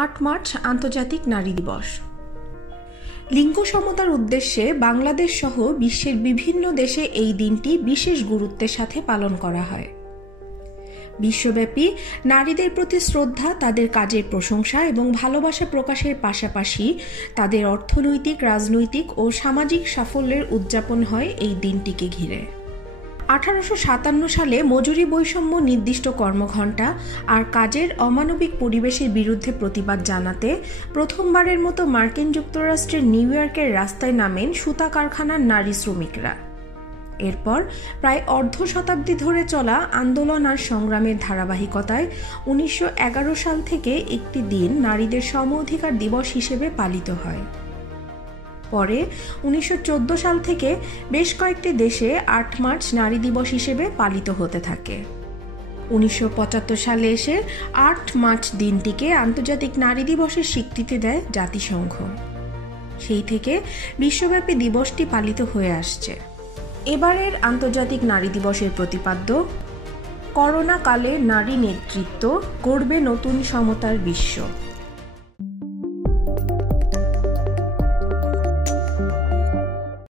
8 March আন্তর্জাতিক নারী দিবস। লিঙ্গ সমতার উদ্দেশ্যে বাংলাদেশ সহ বিশ্বের বিভিন্ন দেশে এই দিনটি বিশেষ গুরুত্বের সাথে পালন করা হয়। বিশ্বব্যাপী নারীদের প্রতি শ্রদ্ধা, তাদের কাজের প্রশংসা এবং ভালোবাসা প্রকাশের পাশাপাশি তাদের অর্থনৈতিক, রাজনৈতিক ও সামাজিক সাফল্যের উদযাপন হয় এই দিনটিকে ঘিরে। 1857 সালে মজুরি বৈষম্য, নির্দিষ্ট কর্মঘণ্টা আর কাজের অমানবিক পরিবেশের বিরুদ্ধে প্রতিবাদ জানাতে প্রথমবারের মতো মার্কিন যুক্তরাষ্ট্রের নিউ ইয়র্কের রাস্তায় নামেন সুতা কারখানার নারী শ্রমিকরা। এরপর প্রায় অর্ধ শতাব্দী ধরে চলা আন্দোলন আর সংগ্রামের ধারাবাহিকতায় 1911 সাল থেকে একটি দিন নারীদের সম অধিকার দিবস হিসেবে পালিত হয়। পরে 1914 সাল থেকে বেশ কয়েকটি দেশে 8 মার্চ নারী দিবস হিসেবে পালিত হতে থাকে। 1975 সালে এসে 8 মার্চ দিনটিকে আন্তর্জাতিক নারী দিবসের স্বীকৃতি দেয় জাতিসংঘ। সেই থেকে বিশ্বব্যাপী দিবসটি পালিত হয়ে আসছে। এবারের আন্তর্জাতিক নারী দিবসের প্রতিপাদ্য: করোনা কালে নারী নেতৃত্ব, গড়বে নতুন সমতার বিশ্ব।